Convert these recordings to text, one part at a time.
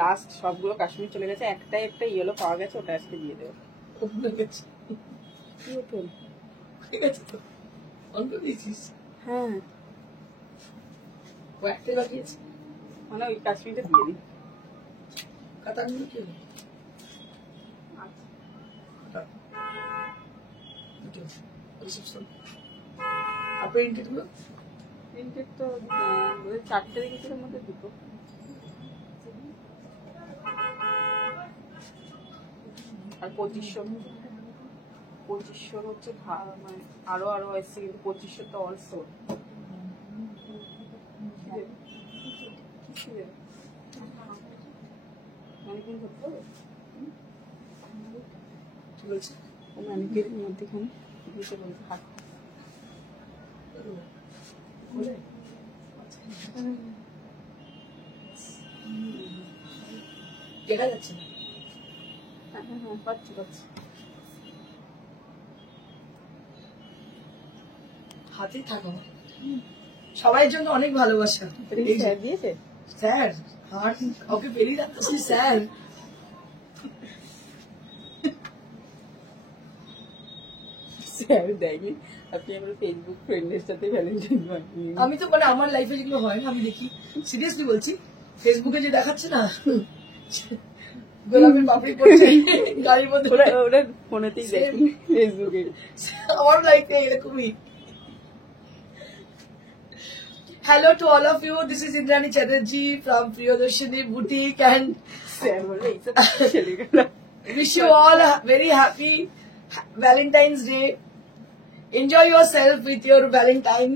Last সবগুলো কাশ্মীর চলে গেছে, একটা ইয়েলো পাওয়া গেছে, ওটা আজকে দিয়ে দেবো। কি ওপেন হয়ে গেছে তো, অন করে দিয়েছিস? হ্যাঁ, ও একটাই বাকি আছে, মানে ওই কাশ্মীরটা দিয়ে দিই। কাতার নিয়ে কি হলো? আর প্রিন্টেড গুলো প্রিন্টেড তো 4টে রেখেছিলাম, মধ্যে দুটো। আর 2500 হচ্ছে মানে আরো এসছে, কিন্তু 2500 তো অলসো ম্যানিকিন করতে হবে। ঠিক আছে, ও ম্যানিকিনের মধ্যেখানে দিতে বলতে হাত দেখা যাচ্ছে না। হ্যাঁ পাচ্ছি। হাতে থাকো, সবাই জন্য অনেক ভালোবাসা। স্যার দিয়েছে, স্যার হার্ট ওকে বেরিয়ে যাচ্ছে স্যার। স্যার দেয়নি। আপনি আমার ফেসবুক ফ্রেন্ডের সাথে ভ্যালেন্টাইন বানিয়ে, আমি তো মানে আমার লাইফে যেগুলো হয় না আমি দেখি, সিরিয়াসলি বলছি, ফেসবুকে যে দেখাচ্ছে না গোলাপের পাপড়ি পড়ছে গাড়ির মধ্যে, ওরা ফোনেতেই দেখি, ফেসবুকে আমার লাইফে এরকমই। Hello to all of you. This is Indrani Chatterjee from Priyadarshini Boutique and sir বলে এইসব ছেলেগুলো। wish you all a very happy Valentine's Day. Enjoy yourself with your Valentine.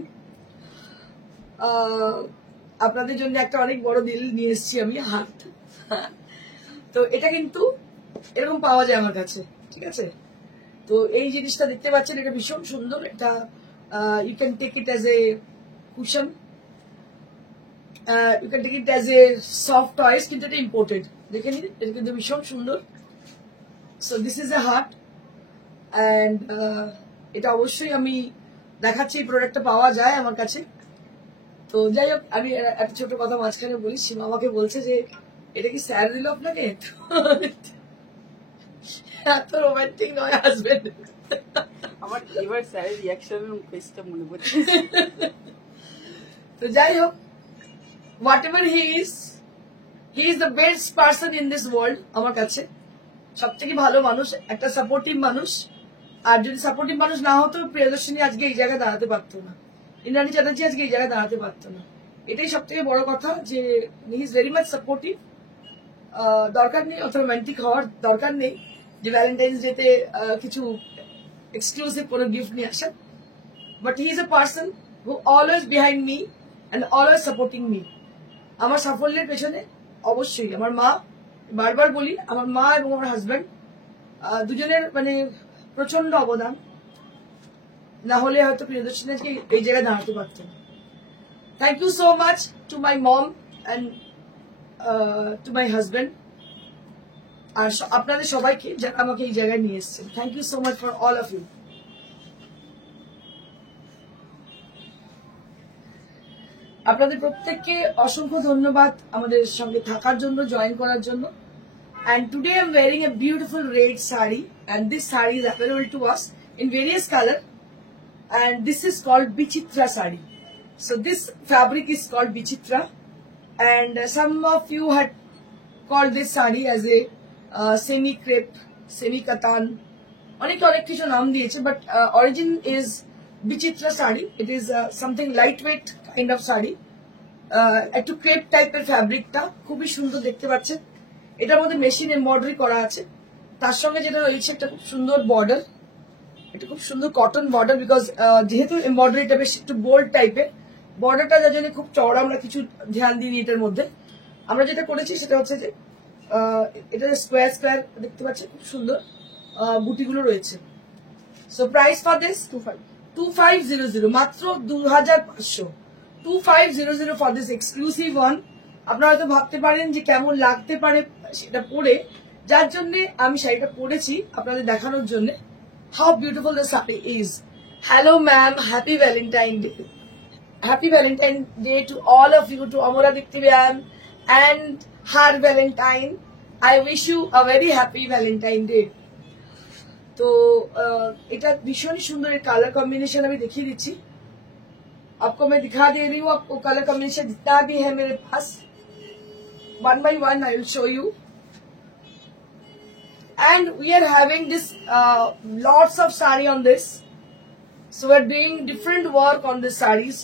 আপনাদের জন্য একটা অনেক বড় দিল নিয়ে এসেছি আমি, হার্ট। তো এটা কিন্তু এরকম পাওয়া যায় আমার কাছে, ঠিক আছে? তো এই জিনিসটা দেখতে পাচ্ছেন, এটা ভীষণ সুন্দর। এটা you can take it as a cushion, you can take it as a soft toys, কিন্তু এটা ইম্পোর্টেড। দেখে নিন, এটা কিন্তু ভীষণ সুন্দর। So this is a heart and এটা অবশ্যই আমি দেখাচ্ছি, এই প্রোডাক্টটা পাওয়া যায় আমার কাছে। তো যাই হোক, আমি একটা ছোট কথা মাঝখানে বলি। সীমা আমাকে বলছে যে এটা কি স্যার দিল আপনাকে? এত রোমান্টিক নয় হাজবেন্ড। আমার এবার স্যারের রিয়াকশনের ফেসটা মনে পড়ছে। তো যাই হোক, what ever he is the best person in this world আমার কাছে। সব থেকে ভালো মানুষ, একটা সাপোর্টিভ মানুষ। আর যদি সাপোর্টিভ মানুষ না হতো, প্রিয়দর্শিনী আজকে এই জায়গায় দাঁড়াতে পারতো না, ইন্দ্রাণী চ্যাটার্জি আজকে এই জায়গায় দাঁড়াতে পারতো না। এটাই সব থেকে বড় কথা, যে he is very much supportive. দরকার নেই অত রোমান্টিক হওয়ার, দরকার নেই যে ভ্যালেন্টাইন্স ডেতে কিছু এক্সক্লুসিভ কোনো গিফট নিয়ে আসা। But he is a person who always behind me and always supporting me. আমার সাফল্যের পেছনে অবশ্যই আমার মা, বারবার বলি, আমার মা এবং আমার হাজব্যান্ড দুজনের মানে প্রচন্ড অবদান। না হলে হয়তো প্রিয়দর্শিনী আজকে এই জায়গায় দাঁড়াতে পারতেন। Thank you so much to my mom and to my husband, আর আপনাদের সবাইকে যারা আমাকে এই জায়গায় নিয়ে এসছেন। Thank you so much for all of you. আপনাদের প্রত্যেককে অসংখ্য ধন্যবাদ আমাদের সঙ্গে থাকার জন্য, জয়েন করার জন্য। And today I'm wearing a beautiful red sari, and this sari is available to us in various color, and this is called Bichitra sari. So this fabric is called Bichitra, and some of you had called this sari as a semi crepe, semi katan, অনেক কিছু নাম দিয়েছে, but origin is Bichitra sari. It is something lightweight kind of sari, একটু crepe টাইপের ফ্যাব্রিকটা, খুবই সুন্দর দেখতে পাচ্ছেন। এটার মধ্যে মেশিন এমব্রয়ডারি করা আছে, তার সঙ্গে যেটা রয়েছে একটা খুব সুন্দর বর্ডার, এটা খুব সুন্দর কটন বর্ডার, বিকজ যেহেতু এমব্রয়ডারিটা বেশ একটু বোল্ড টাইপের, বর্ডারটা যার জন্য খুব চওড়া, আমরা কিছু ধ্যান দিই এটার মধ্যে। আমরা যেটা করেছি সেটা হচ্ছে যে এটা স্কোয়ার স্কোয়ার দেখতে পাচ্ছি, খুব সুন্দর বুটিগুলো রয়েছে। সো প্রাইস ফর দিস 2500, মাত্র 2500, 2500 ফর দিস এক্সক্লুসিভ ওয়ান। আপনারা হয়তো ভাবতে পারেন যে কেমন লাগতে পারে সেটা পরে, যার জন্য আমি শাড়িটা পরেছি আপনাদের দেখানোর জন্য। How beautiful the sari is. Hello ma'am, happy Valentine day. Happy Valentine Day to all of you, to Amora Dikti ma'am and her Valentine. I wish you a very happy Valentine Day. तो এটা ভীষণই সুন্দর colour combination अभी देखिए दीजिए आपको मैं दिखा दे रही हूँ आपको कलर कॉम्बिनेशन जितना भी है मेरे पास one by one I will show you and we are having this lots of sari on this so we are doing different work on this saris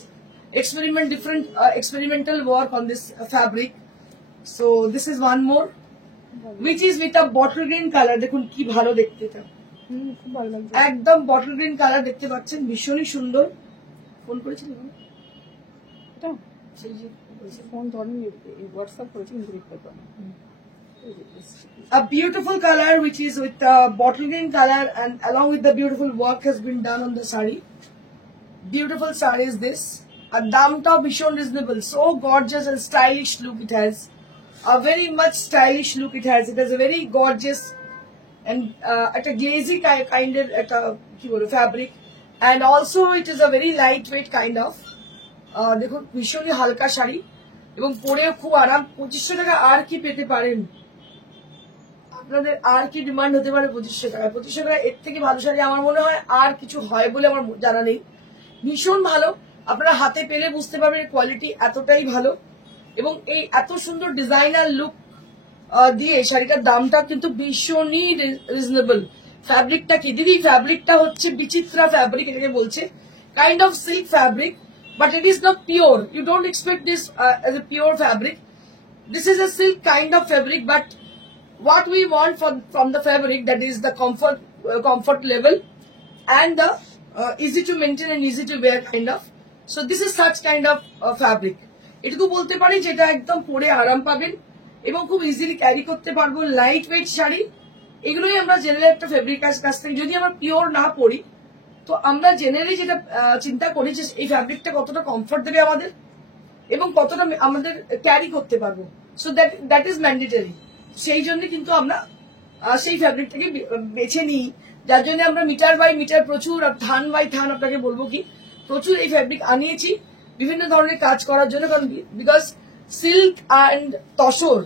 experimental work on this fabric so this is one more which is with a bottle green color দেখুন কি ভালো দেখতে এটা খুব ভালো লাগছে একদম bottle green colour দেখতে পাচ্ছেন ভীষণই সুন্দর ফোন করেছিলেন এটা সেই যে ফোন ধরেন হোয়াটসঅ্যাপ করেছি কিন্তু reply pi a beautiful color which is with bottle green color and along with the beautiful work has been done on the sari beautiful sari is this a damta bishon reasonable so gorgeous and stylish look it has a very much stylish look it has a very gorgeous and at a glazy kind of at a fabric and also it is a very lightweight kind of দেখুন ভীষণই হালকা শাড়ি এবং পরেও খুব আরাম 2500 টাকা আর কি পেতে পারেন আপনাদের আর কি ডিমান্ড হতে পারে 2500 টাকা 2500 টাকা এর থেকে ভালো শাড়ি আমার মনে হয় আর কিছু হয় বলে আমার জানা নেই ভীষণ ভালো আপনারা হাতে পেলে বুঝতে পারবেন কোয়ালিটি এতটাই ভালো এবং এই এত সুন্দর ডিজাইনার লুক দিয়ে শাড়িটার দামটা কিন্তু ভীষণই রিজনেবল ফ্যাব্রিকটা কি দিদি ফ্যাব্রিকটা হচ্ছে বিচিত্রা ফ্যাব্রিক এটাকে বলছে kind of silk fabric but it is not pure you don't expect this as a pure fabric this is a silk kind of fabric but what we want from the fabric that is the comfort level and the easy to maintain and easy to wear kind of so this is such kind of fabric এটুকু বলতে পারি যেটা একদম পরে আরাম পাবেন এবং খুব ইজিলি ক্যারি করতে পারবো লাইট ওয়েট শাড়ি এগুলোই আমরা জেনারেলি একটা ফেব্রিক কাছ থেকে যদি আমরা পিওর না পরি তো আমরা জেনারেলি যেটা চিন্তা করি যে এই ফ্যাব্রিকটা কতটা কমফর্ট দেবে আমাদের এবং কতটা আমাদের ক্যারি করতে পারবো সো দ্যাট ইজ ম্যান্ডেটরি সেই জন্য কিন্তু আমরা সেই ফ্যাব্রিকটাকে বেছে নিই যার জন্য আমরা মিটার বাই মিটার প্রচুর থান বাই থান আপনাকে বলবো কি প্রচুর এই ফ্যাব্রিক আনিয়েছি বিভিন্ন ধরনের কাজ করার জন্য কারণ বিকজ সিল্ক অ্যান্ড তসর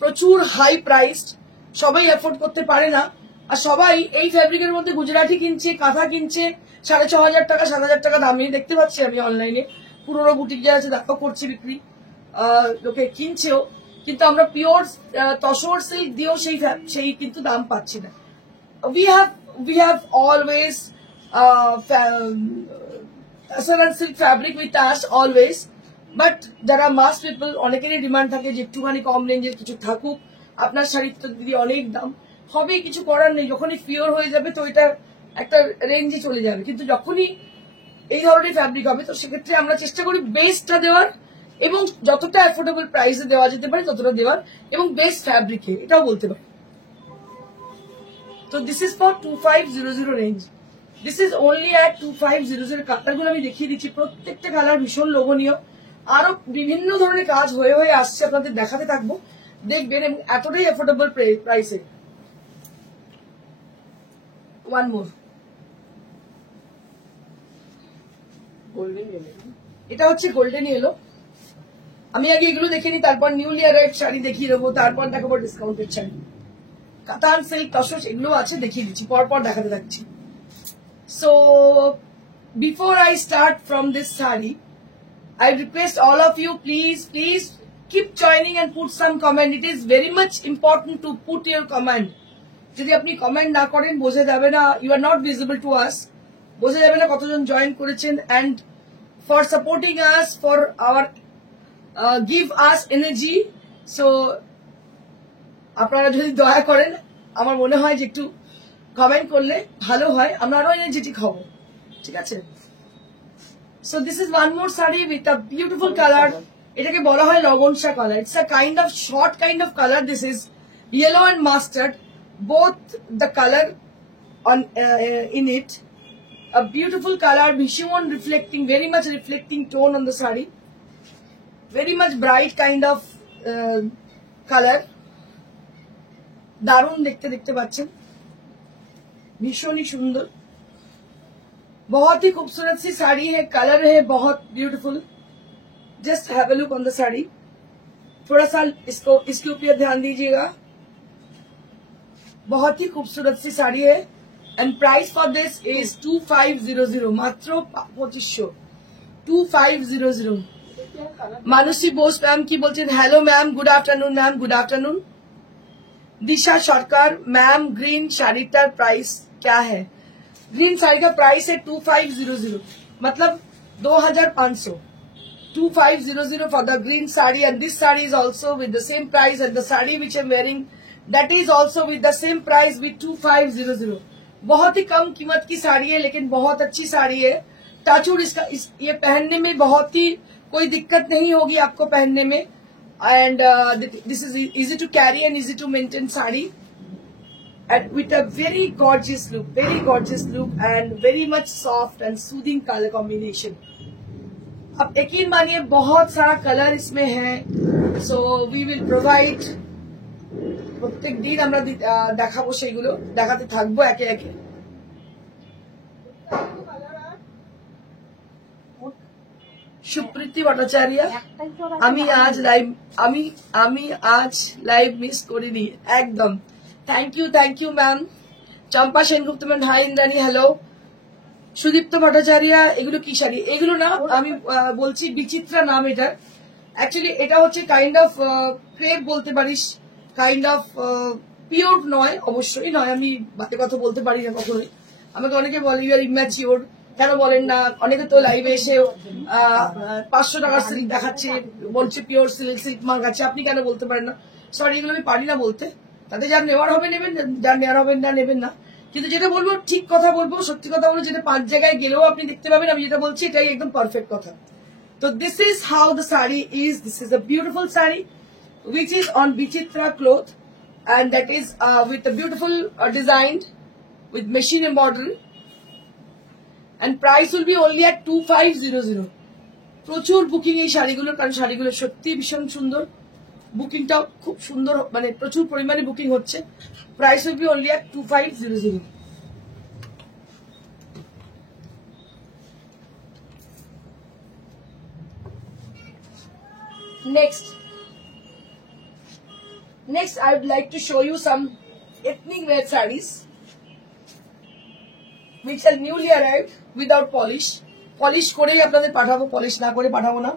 প্রচুর হাই প্রাইসড সবাই এফোর্ড করতে পারে না আর সবাই এই ফ্যাব্রিকের মধ্যে গুজরাটি কিনছে কাঁথা কিনছে 6500 টাকা 7000 টাকা দামে দেখতে পাচ্ছি আমি অনলাইনে পুরোনো বুটিক যা আছে দেখো করছে বিক্রি লোকে কিনছেও কিন্তু আমরা পিওর তসর সিল্ক দিয়েও সেই কিন্তু দাম পাচ্ছি না we have always tussar and silk fabric with us always but যারা মাস পিপল অনেকেরই ডিমান্ড থাকে যে একটুখানি কম রেঞ্জের কিছু থাকুক আপনার শাড়ির তো দিদি অনেক দাম হবে কিছু করার নেই যখনই পিওর হয়ে যাবে তো এটা একটা রেঞ্জে চলে যাবে কিন্তু যখনই এই ধরনের ফ্যাব্রিক হবে তো সেক্ষেত্রে আমরা চেষ্টা করি বেস্টটা দেওয়ার এবং যতটা অ্যাফোর্ডেবল প্রাইসে দেওয়া যেতে পারে ততটা দেওয়ার এবং বেস্ট ফ্যাব্রিকে এটাও বলতে পারি তো this is for 2500 range this is only at 2500 কালারগুলো আমি দেখিয়ে দিচ্ছি প্রত্যেকটা কালার ভীষণ লোভনীয় আরো বিভিন্ন ধরনের কাজ হয়ে হয়ে আসছে আপনাদের দেখাতে থাকবো দেখবেন এবং এতটাই অ্যাফোর্ডেবল প্রাইসে ওয়ান মোর গোল্ডেন ইয়েলো এটা হচ্ছে গোল্ডেন ইয়েলো আমি আগে এগুলো দেখে নিই তারপর নিউলি অ্যারাইভড শাড়ি দেখিয়ে দেবো তারপর দেখাবো ডিসকাউন্টেড শাড়ি কাতান সিল্ক তসর এগুলো আছে দেখিয়ে দিচ্ছি পরপর দেখাতে থাকছি so before I start from this sari I request all of you please keep joining and put some comment it is very much important to put your comment যদি আপনি কমেন্ট না করেন বোঝা যাবে না you are not visible to us বোঝা যাবে না কতজন জয়েন করেছেন and for supporting us for our give us energy so আপনারা যদি দয়া করেন আমার মনে হয় যে একটু কমেন্ট করলে ভালো হয় আমরা আরো এনার্জেটিক হব ঠিক আছে so this is one more saree with a beautiful color এটাকে বলা হয় লগনসা colour it's a kind of short kind of color this is yellow and mustard both the color on in it a beautiful color vishwan reflecting very much reflecting tone on the saree very much bright kind of color দারুণ দেখতে পাচ্ছেন ভীষণই সুন্দর बहुत ही खूबसूरत सी साड़ी है colour है बहुत beautiful just have a look on the sari थोड़ा सा इसके ऊपर ध्यान दीजिएगा, बहुत ही खूबसूरत सी साड़ी है। And price for this is 2500, मात्र 2500, 2500। मानुषी बोस मैम की बोलছেন hello ma'am, good afternoon ma'am, good afternoon. Disha Sarkar ma'am, green शाड़ीटार price क्या है? ग्रीन साड़ी का प्राइस है 2500, मतलब 2500, 2500 for the green saree, and this saree is also with the same price, and the saree which I'm wearing that is also with the same price with 2500। बहुत ही कम कीमत की साड़ी है, लेकिन बहुत अच्छी साड़ी है। टाचूर इसका ये पहनने में बहुत ही कोई दिक्कत नहीं होगी आपको पहनने में। And this is easy to carry and easy to maintain sari, and with a very gorgeous look and very much soft and soothing color combination। अब यकीन मानिए बहुत सारा कलर इसमें है, so we will provide, প্রত্যেক দিন আমরা দেখাবো, সেগুলো দেখাতে থাকবো একে একে। সুপ্রীতি ভট্টাচার্য, আমি আজ লাইভ মিস করিনি একদম। Thank you ma'am. Champa Sengupta ma'am, hi Indrani, hello. Sudipta Bhattacharya, এগুলো কি শাড়ি? এগুলো না, আমি বলছি বিচিত্রা নাম এটা। অ্যাকচুয়ালি এটা হচ্ছে কাইন্ড অফ ক্রেপ বলতে পারিস, কাইন্ড অফ পিওর নয়, অবশ্যই নয়, আমি বাতে কথা বলতে পারি না কখনোই। আমাকে অনেকে বলে ইউ আর ইম্যাচিওর, কেন বলেন না? অনেকে তো লাইভে এসে 500 টাকার সিল্ক দেখাচ্ছে, বলছে পিওর সিল্ক মার্ক, আপনি কেন বলতে পারেন না? সরি, এগুলো আমি পারি না বলতে। তাতে যার নেওয়ার হবে নেবেন, যার নেওয়ার হবে না নেবেন না। কিন্তু যেটা বলবো ঠিক কথা বলবো, সত্যি কথা বলবো, যেটা 5 জায়গায় গেলেও আপনি দেখতে পাবেন আমি যেটা বলছি এটাই একদম পারফেক্ট কথা। তো this is how the sari is. This is a beautiful sari which is on Bichitra cloth, and that is with a beautiful designed with machine embroidery, and price will be only at 2500। প্রচুর booking এই শাড়িগুলোর, কারণ শাড়িগুলো সত্যি ভীষণ সুন্দর, বুকিংটা খুব সুন্দর, মানে প্রচুর পরিমাণে বুকিং হচ্ছে। Price will be only at 2500। Next, I would like to show you some ethnic wear sarees which are newly arrived without polish। Polish করেই আপনাদের পাঠাবো, পলিশ না করে পাঠাবো না।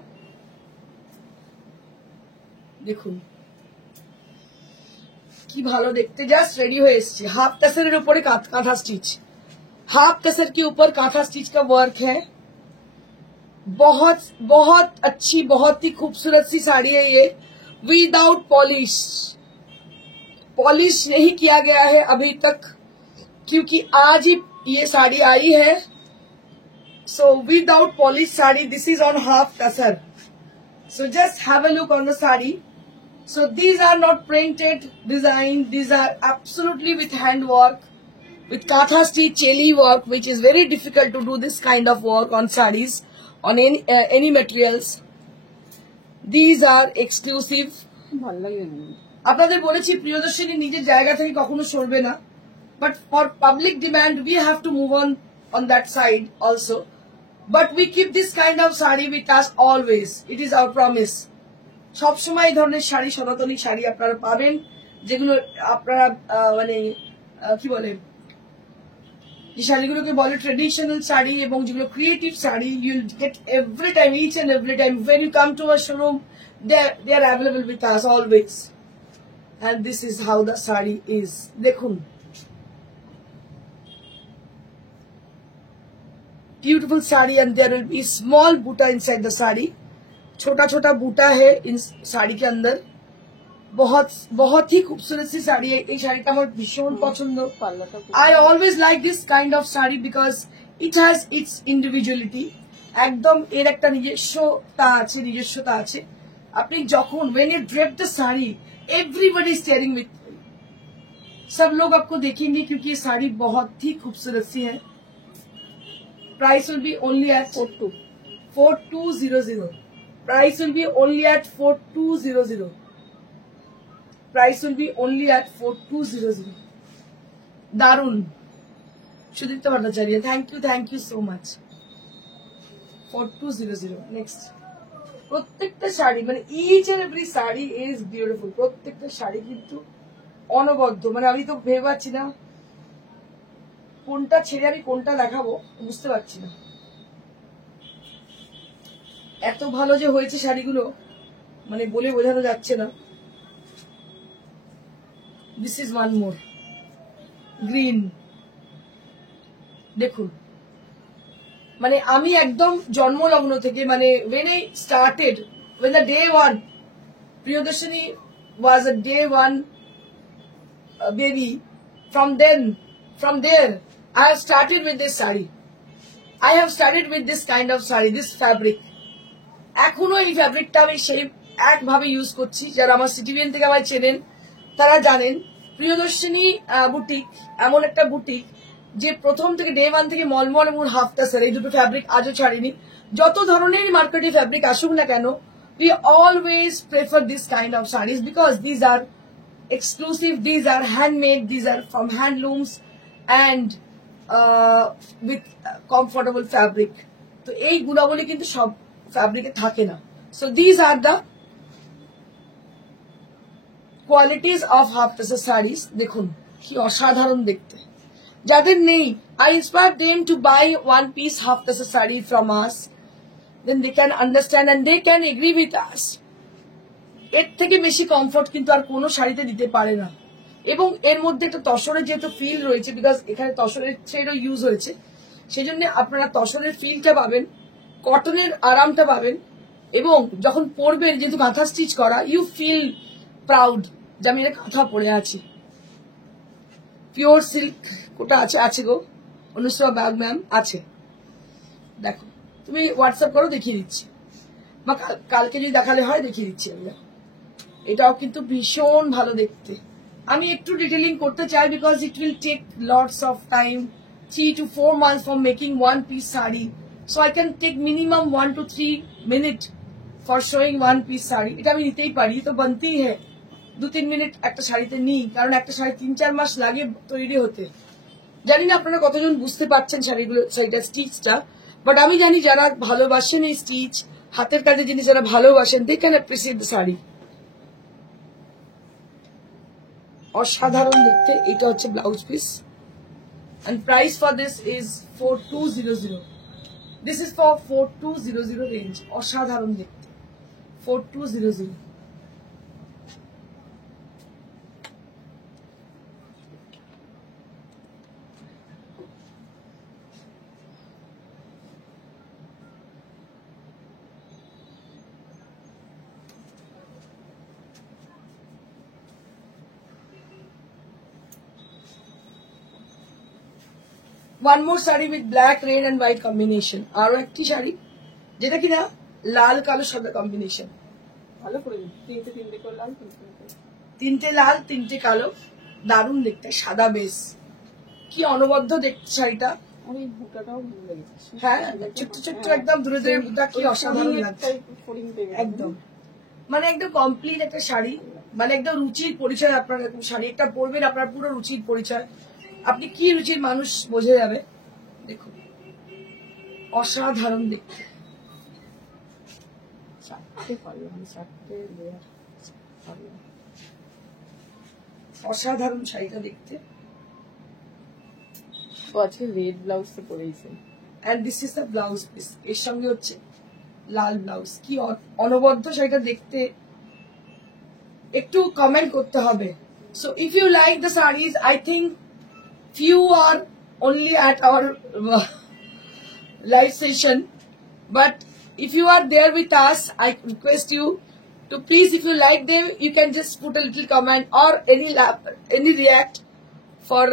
দেখুন কি ভালো দেখতে, জাস্ট রেডি হয়ে এসছে। हाफ टसर ऊपर कांथा स्टिच, हाफ टसर के ऊपर कांथा स्टिच का वर्क है। बहुत अच्छी, बहुत ही खूबसूरत सी साड़ी है ये, विदाउट पॉलिश। पॉलिश नहीं किया गया है अभी तक, क्योंकि आज ही ये साड़ी आई है। So without polish sari, this is on half tussar. So just have a look on the sari. So these are not printed design, these are absolutely with hand work, with katha stitch, cheli work, which is very difficult to do this kind of work on sarees, on any materials. These are exclusive। ভালো লাগে আপনাদের বলেছি প্রিয়দর্শিনী নিজের জায়গা থেকে কখনো সরবে না, but for public demand we have to move on that side also, but we keep this kind of saree with us always, it is our promise। সবসময় এই ধরনের শাড়ি, সনাতনী শাড়ি আপনারা পাবেন, যেগুলো আপনারা মানে কি বলে, যে শাড়িগুলোকে বলে ট্রেডিশনাল শাড়ি, এবং যেগুলো creative sari, you will get every time, each and every time when you come to our showroom, they are available with us always, and this is how the saree is। দেখুন beautiful saree, and there will be small buta inside the saree, छोटा छोटा बूटा है इन साड़ी के अंदर। बहुत ही खूबसूरत सी साड़ी है এই শাড়িটা, আমার ভীষণ পছন্দ। I always like this kind of sari because it has its individuality। একদম এর একটা নিজস্বতা আছে। আপনি যখন when you drape the sari, everybody is staring with you, सब लोग आपको देखेंगे, क्योंकि ये साड़ी बहुत ही खूबसूरत सी है। Price will be only at 4200। Price will be only at 4200। Price will be only at 4200। दारुण। Sudipta Bhattacharya, thank you so much। 4200। Next প্রত্যেকটা শাড়ি মানে each and every sari is beautiful. প্রত্যেকটা শাড়ি কিন্তু অনবদ্য, মানে আমি তো ভেবে পাচ্ছি না কোনটা ছেড়ে আমি কোনটা দেখাবো, বুঝতে পারছি না। এত ভালো যে হয়েছে শাড়িগুলো, মানে বলে বোঝানো যাচ্ছে না। This is one more green, দেখুন মানে আমি একদম জন্মলগ্ন থেকে, মানে when I started, when the day one, Priyadarshini was a day one baby. From there, I have started with this sari. I have started with this kind of sari, this fabric. এখনো এই ফ্যাব্রিকটা আমি সেই একভাবে use করছি। যারা আমার CTVN থেকে আমায় চেনেন তারা জানেন প্রিয়দর্শিনী বুটিক এমন একটা বুটিক যে প্রথম থেকে ডে ওয়ান থেকে মলমল এবং হাফ টাসার এই দুটো ফ্যাব্রিক আজও ছাড়িনি। যত ধরনের মার্কেটে ফ্যাব্রিক আসুক না কেন, we always prefer this kind of sarees because these are exclusive, these are handmade, these are from handlooms and with comfortable fabric. তো এই গুণাবলী কিন্তু সব ফ্যাব্রিকে থাকে না। So these are the qualities of half tassel sarees. দেখুন কি অসাধারণ দেখতে। যাদের নেই, I inspire them to buy one piece half tassel saree from us. Then they can understand and they can agree with us. এর থেকে বেশি comfort কিন্তু আর কোনো শাড়িতে দিতে পারে না। এবং এর মধ্যে একটা তসরের যেহেতু ফিল রয়েছে, বিকজ এখানে তসরের থ্রেডও ইউজ হয়েছে, সেই জন্য আপনারা তসরের ফিলটা পাবেন, কটনের আরামটা পাবেন, এবং যখন পরবেন যেহেতু কাঁথা স্টিচ করা, ইউ ফিল প্রাউড যে আমি এটা কাঁথা পরে আছি। পিওর সিল্ক কোটা আছে গো অনুষ্কা ব্যাগ ম্যাম আছে, দেখো তুমি হোয়াটসঅ্যাপ করো, দেখিয়ে দিচ্ছি, বা কালকে যদি দেখালে হয় দেখিয়ে দিচ্ছি আমি। এটাও কিন্তু ভীষণ ভালো দেখতে। আমি একটু ডিটেলিং করতে চাই because it will take lots of time, 3 to 4 months for making one piece sari. So I can take minimum 1 to 3 minutes for showing one piece sari. এটা আমি নিতেই পারি, তো বানতেই হ্যাঁ 2-3 মিনিট একটা শাড়িতে নিই, কারণ একটা শাড়ি 3-4 মাস লাগে তৈরি হতে। জানি না আপনারা কতজন বুঝতে পারছেন শাড়িটার স্টিচটা, বাট আমি জানি যারা ভালোবাসেন এই স্টিচ, হাতের কাজে জিনিস যারা ভালোবাসেন, they can appreciate the sari. অসাধারণ দেখতে। এটা হচ্ছে blouse piece and price for this is 4200. This is for 4200 range. অসাধারণ দেখতে 4200। One more sari with black, red and white combination. আরো একটি শাড়ি যেটা কিনা লাল কালো সাদা কম্বিনেশন। ভালো করে তিনটে করলাম, তিনটে লাল 3টে কালো, দারুণ দেখতে, সাদা বেস, কি অনবদ্য দেখতে শাড়িটা। আর এই বুটাটাও ভালো লেগেছে। হ্যাঁ ছোট্ট ছোট্ট একদম দূরে দূরে বুটা, কি অসাধারণ লাগছে একদম, মানে একদম কমপ্লিট একটা শাড়ি, মানে একদম রুচির পরিচয়। আপনার এরকম শাড়ি একটা পরবেন, আপনার পুরো রুচির পরিচয়, আপনি কি রুচির মানুষ বোঝা যাবে। দেখুন অসাধারণ দেখতে। অসাধারণ শাড়িটা দেখতে। আজকে রেড ব্লাউজটা পরেইছে, and this is the blouse piece, এর সঙ্গে হচ্ছে লাল ব্লাউজ। কি অনবদ্য শাড়িটা দেখতে, একটু কমেন্ট করতে হবে। So if you like the saris, I think few are only at our live session, but if you are there with us, I request you to please, if you like them, you can just put a little comment or any react for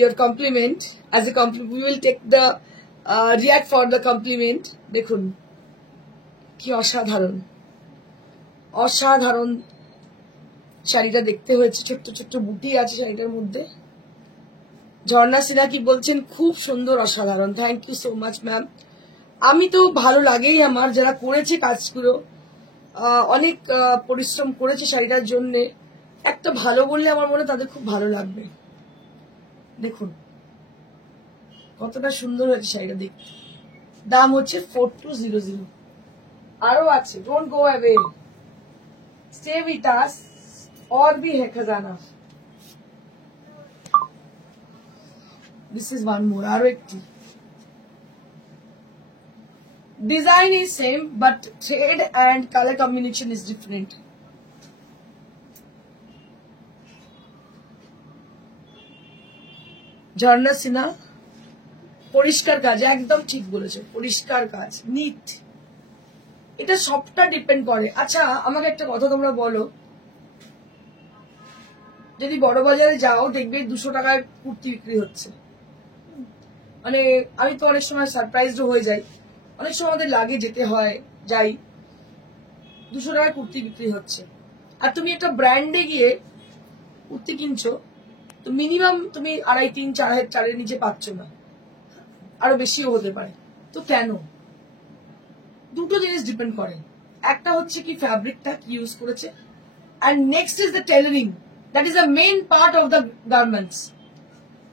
your compliment. As a compliment, we will take the react for the compliment. দেখুন কি অসাধারণ অসাধারণ শাড়িটা দেখতে হয়েছে। ছোট্ট ছোট্ট বুটি আছে শাড়িটার মধ্যে। ঝর্ণা সিনহা কি বলছেন, খুব সুন্দর, অসাধারণ। Thank you so much ma'am. আমি তো ভালো লাগেই আমার, যারা করেছে কাজগুলো অনেক পরিশ্রম করেছে শাড়িটার জন্য, একটা ভালো বললে আমার মনে তাদের খুব ভালো লাগবে। দেখুন কতটা সুন্দর হয়েছে শাড়িটা দেখতে। দাম হচ্ছে 4200। আরো আছে, don't go away, stay with us, और भी है खजाना। This is one more, আরো একটি। Design is same but thread and color combination is different. ঝর্ণা সিনহা, পরিষ্কার কাজ, একদম ঠিক বলেছে, পরিষ্কার কাজ, নিট। এটা সবটা ডিপেন্ড করে। আচ্ছা আমাকে একটা কথা তোমরা বলো, যদি বড় বাজারে যাও দেখবে 200 টাকায় কুর্তি বিক্রি হচ্ছে। মানে আমি তো অনেক সময় সারপ্রাইজড হয়ে যাই, অনেক সময় আমাদের লাগে যেতে হয়, যাই, 200 টাকায় কুর্তি বিক্রি হচ্ছে। আর তুমি একটা ব্র্যান্ডে গিয়ে কুর্তি কিনছো তো মিনিমাম তুমি 2,500, 3,000, 4,000 নিচে পাচ্ছ না, আরো বেশিও হতে পারে। তো কেন? দুটো জিনিস ডিপেন্ড করে, একটা হচ্ছে কি ফ্যাব্রিকটা কি ইউজ করেছে, and next is the tailoring, that is the main part of the garments.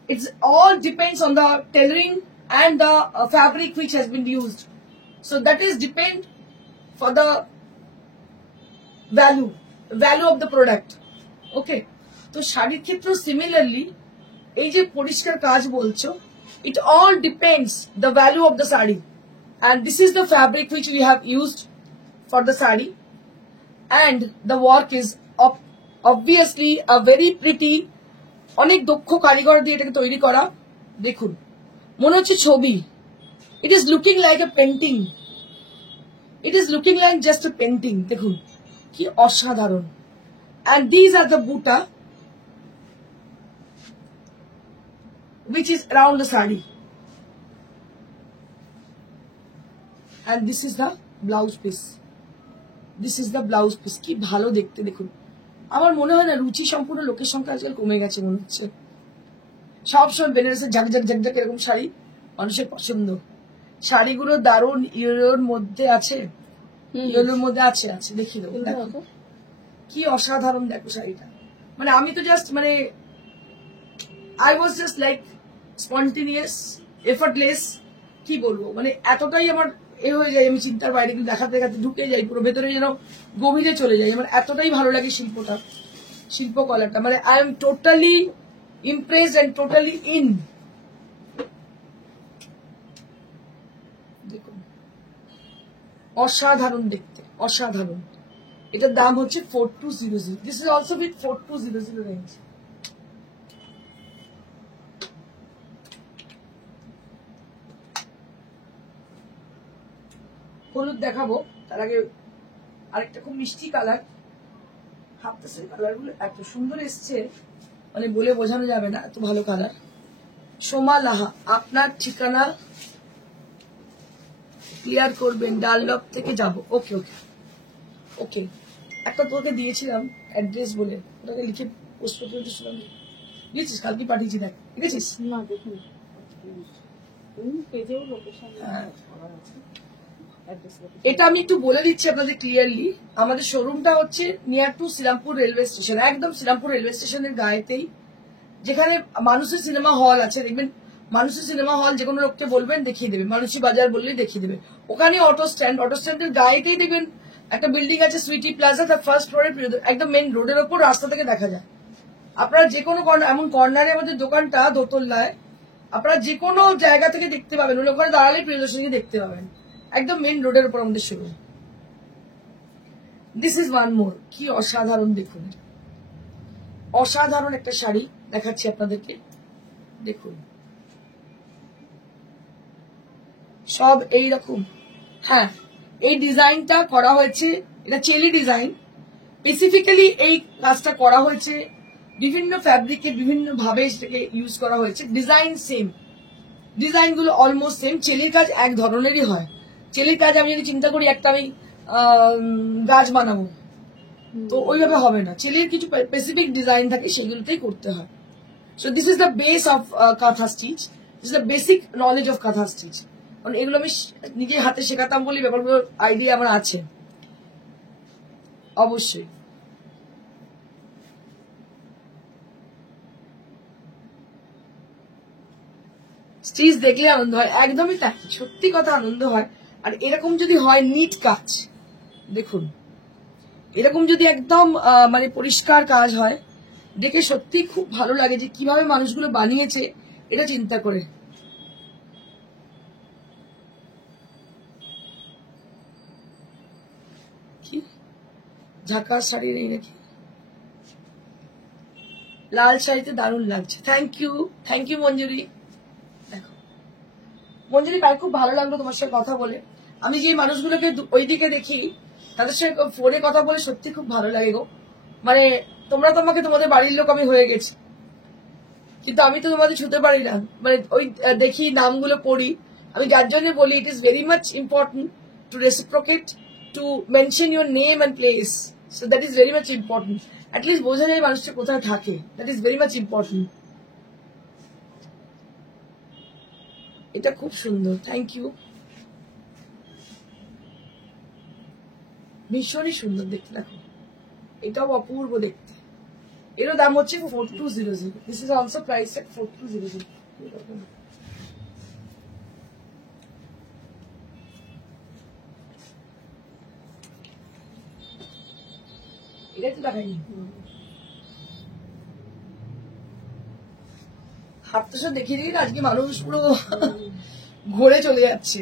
It's all depends on the tailoring and the fabric which has been used, so that is depend for the value of the product. Okay, তো শাড়ির ক্ষেত্রেও similarly এই যে পরিষ্কার কাজ বলছো, it all depends the value of the sari, and this is the fabric which we have used for the sari, and the work is obviously a very pretty, অনেক দক্ষ কারিগর দিয়ে এটাকে তৈরি করা। দেখুন মনে হচ্ছে ছবি, it is looking like a painting, it is looking like just a painting। দেখুন কি অসাধারণ। and these are the buta which is around the sari, and this is the blouse piece, this is the blouse piece। কি ভালো দেখতে। দেখুন আমার মনে হয় না রুচি সম্পূর্ণ লোকের সংখ্যা আজকাল কমে গেছে মনে হচ্ছে। সবসময় বেনারসের ঝাকঝাক ঝাকঝাক এরকম শাড়ি মানুষের পছন্দ। শাড়িগুলো দারুণ ইয়েলোর মধ্যে আছে, ইয়েলোর মধ্যে আছে, দেখিয়ে দেবো। দেখো কি অসাধারণ, দেখো শাড়িটা। মানে আমি তো জাস্ট মানে I was just like spontaneous, effortless, কি বলবো, মানে এতটাই আমার এ হয়ে যায়, আমি চিন্তার বাইরে কিন্তু দেখাতে দেখাতে ঢুকে যাই, পুরো ভেতরে যেন গভীরে চলে যাই। আমার এতটাই ভালো লাগে শিল্পটা, শিল্পকলাটা, মানে I am totally impressed and totally in। দেখুন অসাধারণ দেখতে, অসাধারণ। এটার দাম হচ্ছে 4200। This is also with 4200 range। হলুদ দেখাবো, তার আগে আরেকটা খুব মিষ্টি কালার। হাফতাসের কালার গুলো এত সুন্দর এসছে, মানে বলে বোঝানো যাবে না, এত ভালো কালার। সোমা লাহা, আপনার ঠিকানা ক্লিয়ার করবেন, ডানলপ থেকে যাব। ওকে ওকে ওকে, একটা তোকে দিয়েছিলাম অ্যাড্রেস বলে, ওটাকে লিখে পোস্ট করতে দিয়েছিলাম, লিখেছিস? কালকে পাঠিয়েছি, দেখ লিখেছিস? না দেখুন, পেজেও লোকেশন আছে। এটা আমি একটু বলে দিচ্ছি আপনাদের ক্লিয়ারলি। আমাদের শোরুমটা হচ্ছে near to Serampore railway station, একদম শ্রীরামপুর রেলওয়ে স্টেশনের গায়েতেই, যেখানে মানুষের সিনেমা হল আছে। দেখবেন মানুষের সিনেমা হল যে কোনো লোককে বলবেন দেখিয়ে দেবে, মানুষী বাজার বললেই দেখিয়ে দেবে। ওখানে অটো স্ট্যান্ডের গায়েতেই দেখবেন একটা বিল্ডিং আছে সুইটি প্লাজা, তার ফার্স্ট ফ্লোরে একদম মেন রোডের ওপর, রাস্তা থেকে দেখা যায়। আপনারা যে কোনো এমন কর্নারে আমাদের দোকানটা দোতলায়, আপনারা যে কোনো জায়গা থেকে দেখতে পাবেন, ওখানে দাঁড়ালে প্রিয়দর্শনীকে দেখতে পাবেন, একদম মেন রোডের উপর আমাদের শুরু। দিস ইজ ওয়ান মোর, কি অসাধারণ দেখুন, অসাধারণ একটা শাড়ি দেখাচ্ছি আপনাদেরকে। দেখুন সব এইরকম। হ্যাঁ, এই ডিজাইনটা করা হয়েছে, এটা চেলি ডিজাইন। স্পেসিফিক্যালি এই কাজটা করা হয়েছে বিভিন্ন ফ্যাব্রিকে, বিভিন্ন ভাবে সেটাকে ইউজ করা হয়েছে। ডিজাইন সেম, ডিজাইন গুলো অলমোস্ট সেম। চেলির কাজ এক ধরনেরই হয়। চেলির কাজ আমি যদি চিন্তা করি একটা আমি গাছ বানাবো, তো ওইভাবে হবে না। চেলির কিছু স্পেসিফিক ডিজাইন থাকে, সেগুলোতেই করতে হয়। So this is the base of kantha stitch, this is the basic knowledge of kantha stitch. কারণ এগুলো আমি নিজের হাতে শেখাতাম বলে ব্যাপারগুলো আইডিয়া আমার আছে অবশ্যই। স্টিচ দেখলে আনন্দ হয়, একদমই তাই, সত্যি কথা আনন্দ হয়। আর এরকম যদি হয় নিট কাজ, দেখুন এরকম যদি একদম মানে পরিষ্কার কাজ হয় দেখে সত্যি খুব ভালো লাগে যে কিভাবে মানুষগুলো বানিয়েছে এটা চিন্তা করে। কি ঝাঁকার শাড়ির এই নাকি লাল শাড়িতে দারুণ লাগছে। থ্যাংক ইউ মঞ্জুরি। দেখো মঞ্জুরি ভাই খুব ভালো লাগলো তোমার সাথে কথা বলে। আমি যে মানুষগুলোকে ওইদিকে দেখি তাদের সাথে ফোনে কথা বলে সত্যি খুব ভালো লাগে গো। মানে তোমরা তোমাকে তোমাদের বাড়ির লোক আমি হয়ে গেছি, কিন্তু আমি তো তোমাদের ছুতে পারি না। মানে ওই দেখি নামগুলো পড়ি, আমি যার জন্য বলি it is very much important to reciprocate, two mention your name and place. So that is very much important. At least বোঝা যায় মানুষটা কোথায় থাকে। That is very much important. এটা খুব সুন্দর, থ্যাংক ইউ। ভীষণই সুন্দর দেখতে, দেখো এটাও অপূর্ব দেখতে। এরও দাম হচ্ছে 4200। দিস ইজ অলসো প্রাইস এট 4200। এটা তো দেখায়নি। হাতটা সব দেখিয়ে দিই না, আজকে মানুষ পুরো ঘুরে চলে যাচ্ছে।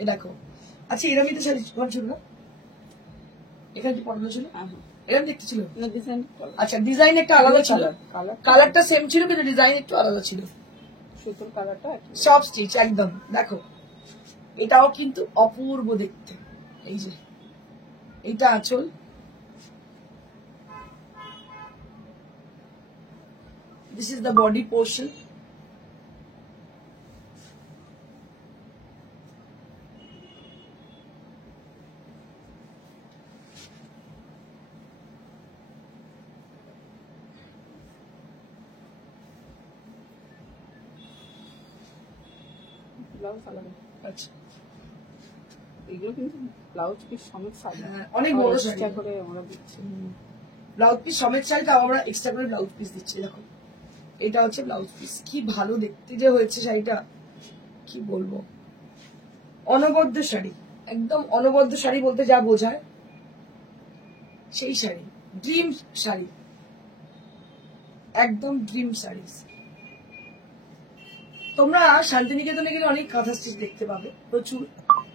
এ দেখো, আচ্ছা এরকম তো শাড়ি ছিল না, এখানে কি পড়ানো ছিল, এরকম দেখতে ছিল। আচ্ছা ডিজাইন একটা আলাদা ছিল, কালারটা সেম ছিল কিন্তু ডিজাইন একটু আলাদা ছিল। সুতোর কালারটা সব স্টিচ একদম। দেখো এটাও কিন্তু অপূর্ব দেখতে। এই যে এইটা আঁচল, this is the body portion. Blouse আলাদা। আচ্ছা এগুলো কিন্তু ব্লাউজ পিস সমেত শাড়ি, অনেক বড় শাড়ি করে আমরা দিচ্ছি। ব্লাউজ পিস সমেত শাড়ি, তাও আমরা এক্সট্রা করে ব্লাউজ পিস দিচ্ছি। দেখো এটা হচ্ছে ব্লাউজ পিস, কি ভালো দেখতে যে হয়েছে শাড়িটা, কি বলবো। অনবদ্য শাড়ি, একদম অনবদ্য শাড়ি বলতে যা বোঝায় সেই শাড়ি, ড্রিম শাড়ি, একদম ড্রিম শাড়ি। তোমরা শান্তিনিকেতনে গেলে অনেক কাঁথা স্টিচ দেখতে পাবে, প্রচুর,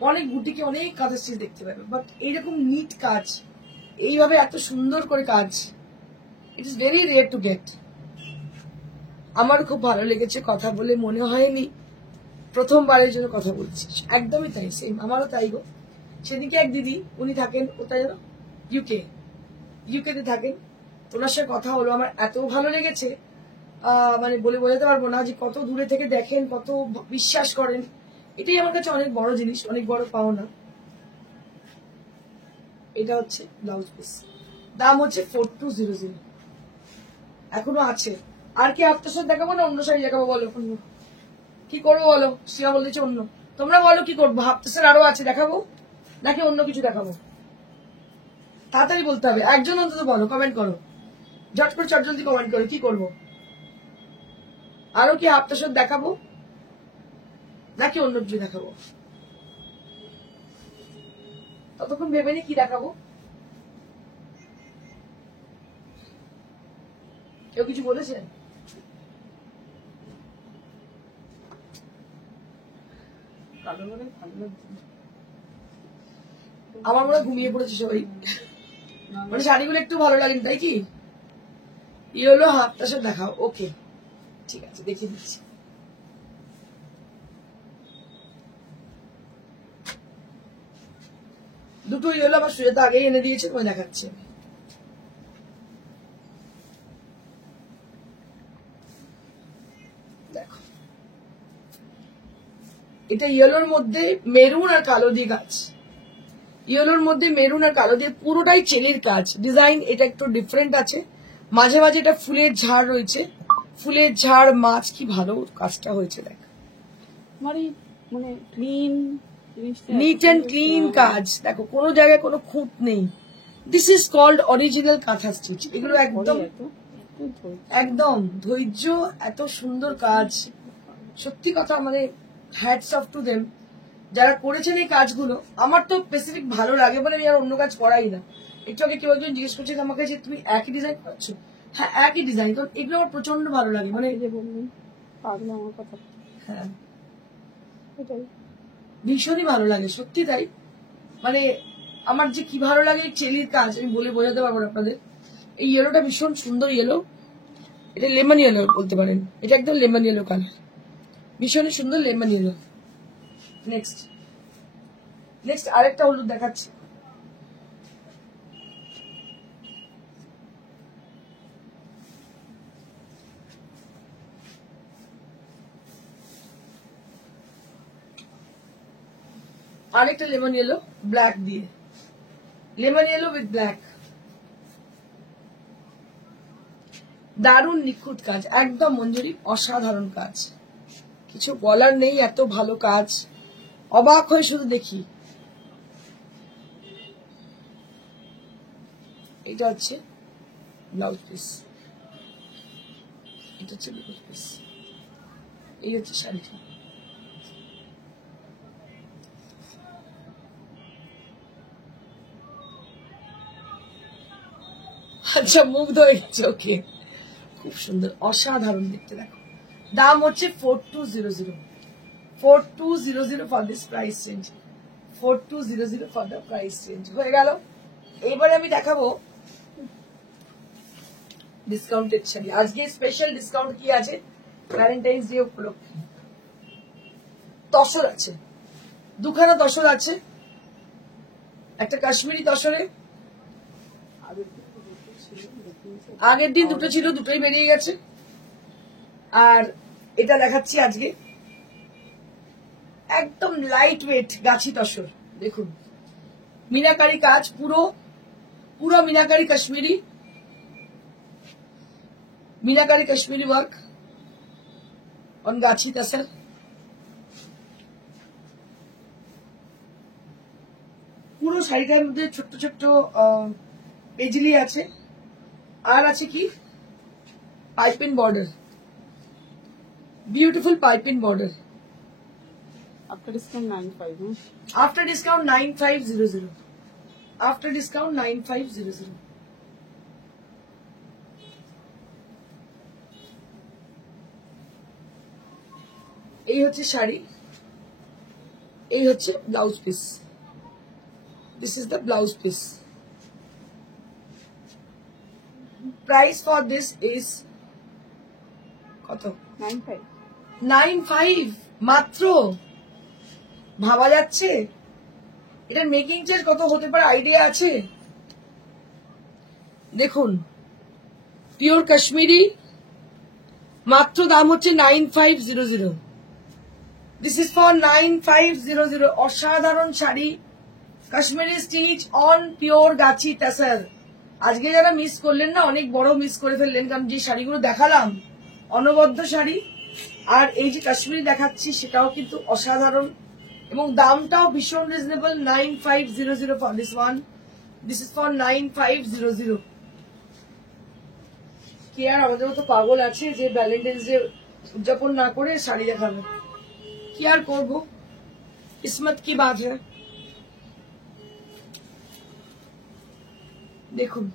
অনেক বুটিকে অনেক কাঁথা স্টিচ দেখতে পাবে, বাট এইরকম নিট কাজ, এইভাবে এত সুন্দর করে কাজ, it is very rare to get. আমার খুব ভালো লেগেছে, কথা বলে মনে হয়নি প্রথমবারের জন্য কথা বলছি। একদমই তাই, সেম আমারও তাই গো। সেদিকে এক দিদি, উনি থাকেন কোথায় যেন, ইউকেতে থাকেন, ওনার সাথে কথা হলো, আমার এত ভালো লেগেছে মানে বলে বোঝাতে পারবো না যে কত দূরে থেকে দেখেন, কত বিশ্বাস করেন। এটাই আমার কাছে অনেক বড় জিনিস, অনেক বড় পাওনা। এটা হচ্ছে ব্লাউজ পিস, দাম হচ্ছে 4200। এখনো আছে। আর কি আপনার সাথে দেখাবো না অন্য শাড়ি দেখাবো বলো, কি করবো বলো? শিয়া বলেছে অন্য, তোমরা বলো কি করবো? হাফতাসের আরো আছে, দেখাবো নাকি অন্য কিছু দেখাবো? তাড়াতাড়ি বলতে হবে, একজন অন্তত বলো, কমেন্ট করো, ঝট করে চটজলদি কমেন্ট করো, কি করবো? আরো কি হাফতাসের দেখাবো নাকি অন্য কিছু দেখাবো? ততক্ষণ ভেবে নি কি দেখাবো। কেউ কিছু বলেছে? আমার মনে ঘুমিয়ে পড়েছে সবাই, মানে শাড়িগুলো একটু ভালো লাগেনি তাই কি? ই হলো হাফটাসে দেখাও, ওকে ঠিক আছে দেখিয়ে দিচ্ছি। দুটো ইয়েলো আমার সুজাতা আগেই এনে দিয়েছে, তোমায় দেখাচ্ছি আমি। দেখো এটা ইয়েলোর মধ্যে মেরুন আর কালো দিয়ে কাজ, ইয়েলোর মধ্যে মেরুন আর কালো দিয়ে পুরোটাই চেরির কাজ। ডিজাইন এটা একটু ডিফারেন্ট আছে, মাঝে মাঝে এটা ফুলের ঝাড় রয়েছে, ফুলের ঝাড় মাছ, কি ভালো কাজটা হয়েছে। দেখ মানে ক্লিন, নিট অ্যান্ড ক্লিন কাজ, দেখো কোনো জায়গায় কোনো খুঁত নেই। দিস ইজ কল্ড অরিজিনাল কাঁথা স্টিচ। এগুলো একদম একদম ধৈর্য, এত সুন্দর কাজ, সত্যি কথা, মানে হ্যাটস অফ টু দেম। যারা করেছেন এই কাজগুলো, আমার তো স্পেসিফিক ভালো লাগে বলে আমি আর অন্য কাজ করাই না। একটু আগে কেউ একজন জিজ্ঞেস করছে আমাকে যে তুমি একই ডিজাইন করছো, হ্যাঁ একই ডিজাইন, কারণ এগুলো আমার প্রচন্ড ভালো লাগে, মানে এই যে বললেন পাগলা আমার কথা, হ্যাঁ এটাই ভীষণই ভালো লাগে, সত্যি তাই। মানে আমার যে কি ভালো লাগে এই চেলির কাজ আমি বলে বোঝাতে পারবো না আপনাদের। এই ইয়েলোটা ভীষণ সুন্দর ইয়েলো, এটা লেমন ইয়েলো বলতে পারেন, এটা একদম লেমন ইয়েলো কালার, ভীষণই সুন্দর লেমন ইয়েলো। নেক্সট নেক্সট আরেকটা হলুদ দেখাচ্ছি। আরেকটা লেমন ইয়েলো ব্ল্যাক দিয়ে, লেমন ইয়েলো উইথ ব্ল্যাক, দারুণ নিখুঁত কাজ, একদম মঞ্জুরি, অসাধারণ কাজ, কিছু বলার নেই, এত ভালো কাজ, অবাক হয়ে শুধু দেখি। এটা হচ্ছে ব্লাউজ পিস, এটা হচ্ছে ব্লাউজ পিস, এই হচ্ছে শাড়িটা। আচ্ছা মুগ্ধ হয়ে গেছে, ওকে, খুব সুন্দর, অসাধারণ দেখতে। দেখো দাম হচ্ছে 4200, 4200 for this price range, 4200 for the price range. হয়ে গেল। এবারে আমি দেখাবো ডিসকাউন্টেড শাড়ি। আজকে স্পেশাল ডিসকাউন্ট কি আছে ভ্যালেন্টাইন্স ডে উপলক্ষে। তসর আছে, দুখানা তসর আছে, একটা কাশ্মীরি তসরে, আগের দিন দুটো ছিল, দুটোই বেরিয়ে গেছে। আর এটা দেখাচ্ছি আজকে একদম লাইট ওয়েট গাছি তসর, দেখুন মিনাকারি কাজ, পুরো পুরো মিনাকারি কাশ্মীরি, মিনাকারি কাশ্মীরি ওয়ার্ক অন গাছি তসর। পুরো শাড়িটার মধ্যে ছোট্ট ছোট্ট পেজলি আছে, আর আছে কি piping border, beautiful piping border. After discount 95, after discount 9500, after discount 9500। এই হচ্ছে শাড়ি, এই হচ্ছে blouse piece, this is the blouse piece. Price for this is কত? 95। 95 মাত্র। ভাবা যাচ্ছে এটার মেকিং চার্জ কত হতে পারে, আইডিয়া আছে? দেখুন পিওর কাশ্মীরি, মাত্র দাম হচ্ছে 9500। This is for 9500। অসাধারণ sari, Kashmiri stitch on pure গাছি তাসার। আজকে যারা মিস করলেন না, অনেক বড় মিস করে ফেললেন, কারণ যে শাড়িগুলো দেখালাম অনবদ্য শাড়ি, আর এই যে কাশ্মীরি দেখাচ্ছি সেটাও কিন্তু অসাধারণ, এবং দামটাও ভীষণ reasonable. 9500 for this one, this is for 9500। কে আর আমাদের মতো পাগল আছে যে ভ্যালেন্টাইন্স ডে উদযাপন না করে শাড়ি দেখাবে? কি আর করবো, কিসমত কি বাত হ্যায়। দেখুন,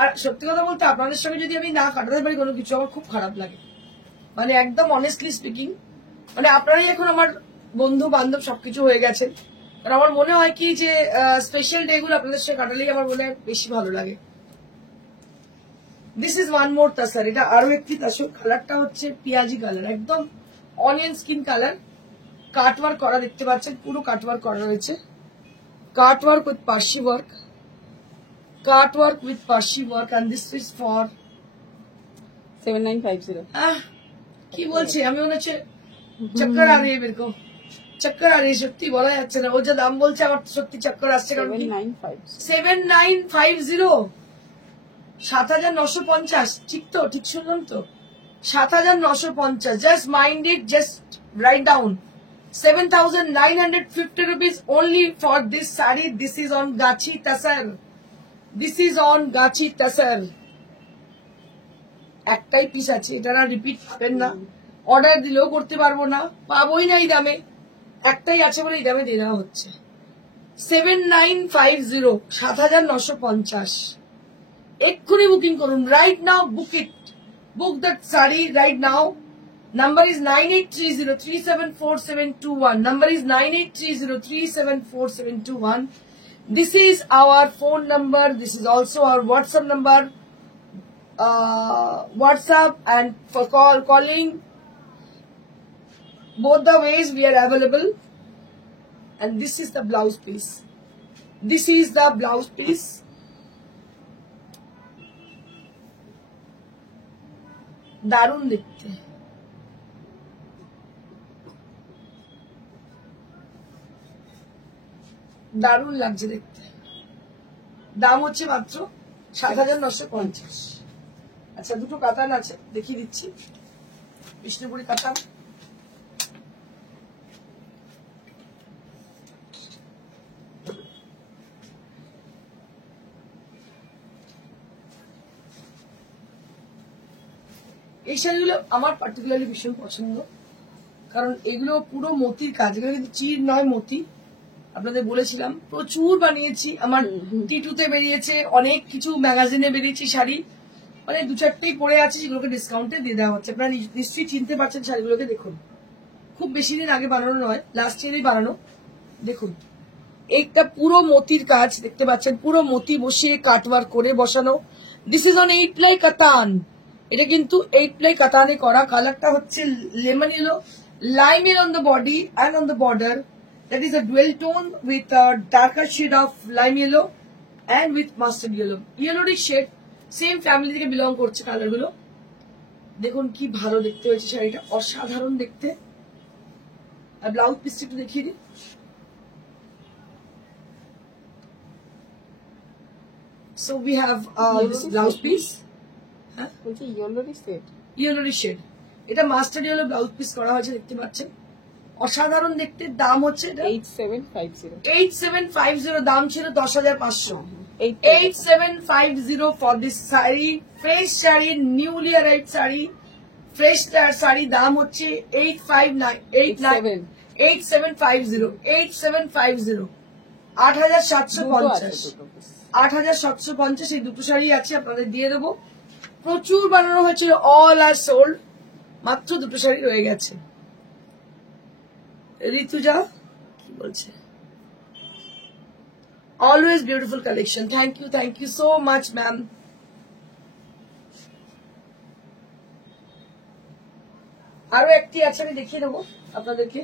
আর সত্যি কথা বলতে আপনাদের সঙ্গে যদি আমি না কাটাতে পারি কোনো কিছু, আমার খুব খারাপ লাগে, মানে একদম অনেস্টলি স্পিকিং। মানে আপনারাই এখন আমার বন্ধু বান্ধব সবকিছু হয়ে গেছেন, আর আমার মনে হয় কি যে স্পেশাল ডে গুলো আপনাদের সঙ্গে কাটালেই আমার মনে হয় বেশি ভালো লাগে। দিস ইজ ওয়ান মোর তাসার, এটা আরো একটি তাসর। কালারটা হচ্ছে পেঁয়াজি কালার, একদম অনিয়ন স্কিন কালার, কাটওয়ার্ক করা দেখতে পাচ্ছেন, পুরো কাটওয়ার্ক করা রয়েছে, cutwork with Parsi work, cutwork with Parsi work, and this is for 7950। কি বলছি আমি, মনে হচ্ছে চক্কর आ रही है मेरे को, চক্কর आ रही है, সত্যি বলা যাচ্ছে না। ও যে দাম বলছে আমার সত্যি চক্কর আসছে, কারণ 7950, 7950, ঠিক তো? ঠিক শুনলাম তো? 7950। Just mind it, just write down, 7950 rupees only for this saree. This is on Gachi Tasar. This is on Gachi Tasar. একটাই পিস আছে, এটা না রিপিট পাবেন না, অর্ডার দিলেও করতে পারবো না, পাবোই না এই দামে, একটাই আছে বলে এই দামে দিয়ে দেওয়া হচ্ছে। 7950, 7950। এক্ষুনি বুকিং করুন, right now, book it, book that sari right now. Number is 9830374721. Number is 9830374721. This is our phone number. This is also our WhatsApp number. WhatsApp and for calling. Both the ways we are available. And this is the blouse piece. This is the blouse piece. দারুণ দেখতে, দারুণ লাগছে দেখতে। দাম হচ্ছে মাত্র 7950। আচ্ছা, দুটো কাতান আছে, দেখিয়ে দিচ্ছি। বিষ্ণুপুরি কাতান, এই শাড়িগুলো আমার পার্টিকুলারলি ভীষণ পছন্দ, কারণ এগুলো পুরো মতির কাজ, এগুলো কিন্তু চির নয়, মতি। আপনাদের বলেছিলাম প্রচুর বানিয়েছি, আমার টিটুতে বেরিয়েছে, অনেক কিছু ম্যাগাজিনে বেরিয়েছে শাড়ি, মানে দু চারটেই পড়ে আছে, যেগুলোকে ডিসকাউন্টে দিয়ে দেওয়া হচ্ছে। আপনারা নিশ্চয়ই চিনতে পারছেন শাড়িগুলোকে, দেখুন খুব বেশি দিন আগে বানানো নয়, লাস্ট ইয়ারই বানানো। দেখুন এইটা পুরো মতির কাজ দেখতে পাচ্ছেন, পুরো মতি বসিয়ে কাটওয়ার্ক করে বসানো। দিস ইজ অন 8 প্লাই কাতান, এটা কিন্তু 8 প্লাই কাতানে করা। কালারটা হচ্ছে lemon yellow, lime yellow on the body and on the border. That is a dual tone with a darker shade of lime yellow and with mustard yellow. Yellowish shade, same family থেকে belong করছে colour গুলো। দেখুন কি ভালো দেখতে হয়েছে শাড়িটা, অসাধারণ দেখতে। আর ব্লাউজ পিসটা একটু দেখিয়ে দিই। So we have this blouse piece. হ্যাঁ, বলছি ইয়েলোরি সেট, ইয়েলোরি শেড, এটা মাস্টার্ড ইয়েলো ব্লাউজ পিস করা হয়েছে, দেখতে পাচ্ছেন অসাধারণ দেখতে। দাম হচ্ছে 8750, দাম ছিল 10,500। 8750 for this sari, fresh sari, newly arrived sari, fresh sari. দাম হচ্ছে 8750, 8750, 8750, 8750। এই দুটো শাড়ি আছে, আপনাদের দিয়ে দেবো। প্রচুর বানানো হয়েছে, অল আর সোল্ড, মাত্র দুটো শাড়ি রয়ে গেছে। ঋতুজা কি বলছে? Always beautiful collection, thank you so much ma'am. আরো একটি আছে, আমি দেখিয়ে দেবো আপনাদেরকে।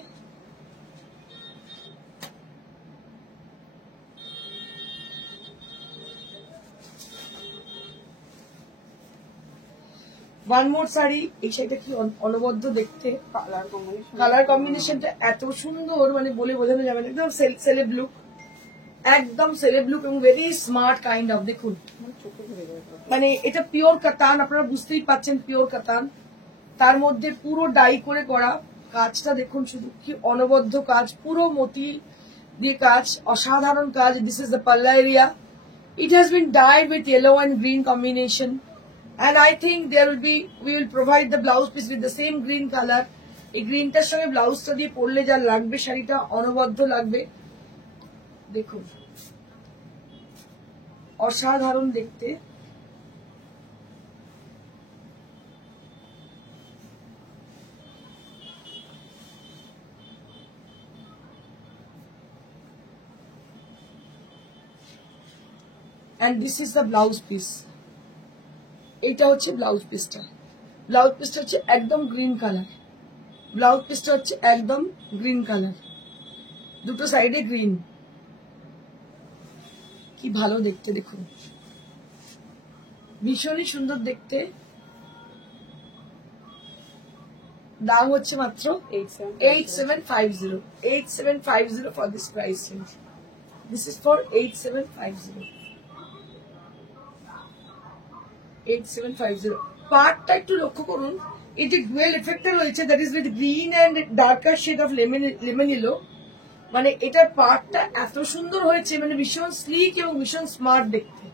ওয়ান মোর শাড়ি, এই শাড়িটা কি অনবদ্য দেখতে, কালার কম্বিনেশনটা এত সুন্দর, মানে বলে বোঝানো যাবে না। একদম সেলেব লুক, একদম সেলেব লুক এবং ভেরি স্মার্ট কাইন্ড অফ। দেখুন মানে এটা পিওর কাতান, আপনারা বুঝতেই পাচ্ছেন পিওর কাতান, তার মধ্যে পুরো ডাই করে করা। কাজটা দেখুন শুধু, কি অনবদ্য কাজ, পুরো মতি দিয়ে কাজ, অসাধারণ কাজ। দিস ইজ দ্য পাল্লা area, it has been died with yellow and green combination. And I think we will provide the blouse piece with the same green color. এই গ্রিনটার সঙ্গে ব্লাউজটা দিয়ে পরলে যা লাগবে, শাড়িটা অনবদ্য লাগবে। দেখুন অসাধারণ দেখতে। And this is the blouse piece. এটা হচ্ছে ব্লাউজ পিসটা, ব্লাউজ পিসটা হচ্ছে একদম গ্রিন কালার, ব্লাউজ পিসটা হচ্ছে একদম গ্রিন কালার, দুটো সাইডে গ্রিন, কি ভালো দেখতে। দেখুন ভীষণই সুন্দর দেখতে। দাম হচ্ছে মাত্র 8750, 8750 for this price range. This is for 8750, 8750। পার্টটা একটু লক্ষ্য করুন, এই যে ডুয়েল এফেক্টটা রয়েছে, that is with green and darker shade of lemon yellow, মানে এটার পার্টটা এত সুন্দর হয়েছে, মানে ভীষণ স্লিক এবং ভীষণ স্মার্ট দেখতে,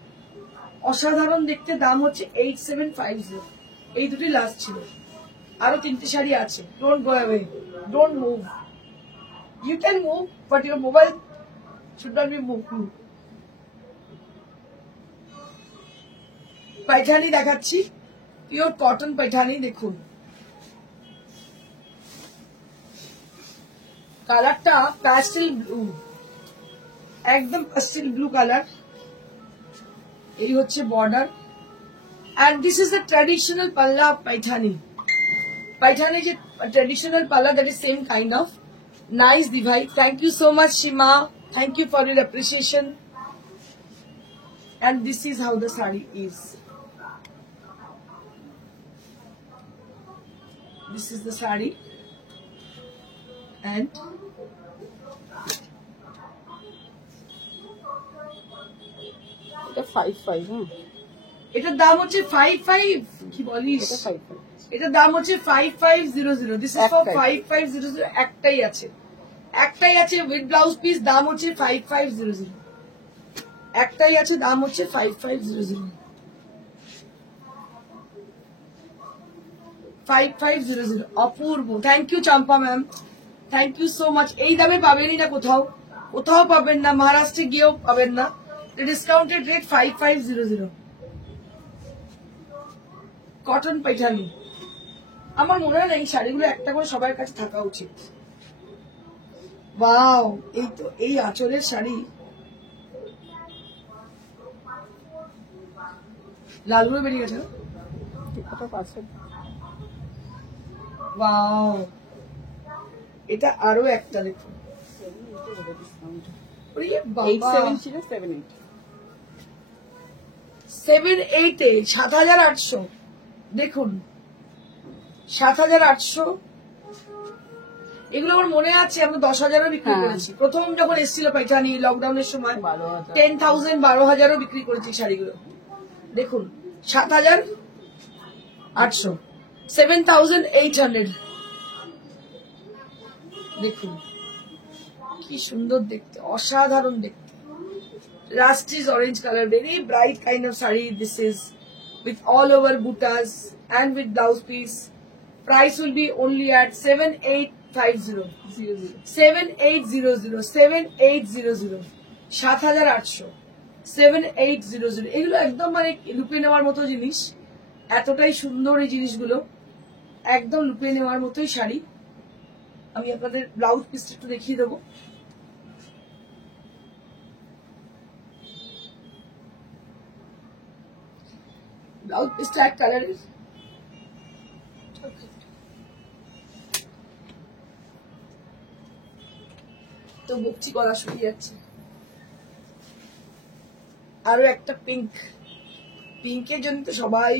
অসাধারণ দেখতে। দাম হচ্ছে 8750। এই দুটি লাস্ট ছিল, আরো 3টে শাড়ি আছে। Don't go away, don't move. You can move but your mobile should not be move. Paithani দেখাচ্ছি, পিওর কটন পাইঠানি। দেখুন কালারটা প্যাস্টেল ব্লু, একদম প্যাস্টেল ব্লু কালার। এই হচ্ছে border, and this is the traditional palla of Paithani. Paithani is a traditional palla that is same kind of. Nice Divai. Thank you so much Shima. Thank you for your appreciation. And this is how the sari is. This is the sari. And এটা 55 হ্যাঁ, এটার দাম হচ্ছে 55। কি বলিস? এটা 55। এটার দাম হচ্ছে 5500। This is for 5500। একটাই আছে, একটাই আছে উইথ ব্লাউজ পিস। দাম হচ্ছে 5500। একটাই আছে, দাম হচ্ছে 5500। 5500 অপূর্ব। Thank you Champa ma'am, thank you so much. এই দামে পাবেনই না কোথাও, কোথাও পাবেন না, মহারাষ্ট্রে গিয়েও পাবেন না। Discounted rate 5500। কটন পাইঠানি। আমার মনে হয় না এই শাড়িগুলো একটা করে সবার কাছে থাকা উচিত। ওয়াও, এই তো এই আঁচলের শাড়ি। লালগুলো বেরিয়ে গেছে না? এটা পাশে ওয়াও, এটা আরো একটা দেখুন। ওরে বাবা, 87 ছিল 78। 78 এ 7800। দেখুন 7800। এগুলো আমার মনে আছে আমরা 10,000ও বিক্রি করেছি প্রথম যখন এসেছিল পাইঠানি লকডাউনের সময়। 10,000 12,000ও বিক্রি করেছি শাড়িগুলো। দেখুন 7,800, 7,800। দেখুন কি সুন্দর দেখতে, অসাধারণ দেখতে। Rusty's orange colour, very bright kind of sari. This is with all over buttas and with blouse piece. Price will be only at 7850. 7800, 7800, 7,800, 7800। এগুলো একদম মানে লুপে নেওয়ার মতো জিনিস, এতটাই সুন্দর এই জিনিসগুলো, একদম লুপে নেওয়ার মতোই শাড়ি। আমি আপনাদের ব্লাউজ পিসটা একটু দেখিয়ে দেবো। ব্লাউজ পিসটা এক কালারের। তো বকছি, গলা শুকিয়ে যাচ্ছে। আরো একটা পিঙ্ক, পিঙ্কের জন্য তো সবাই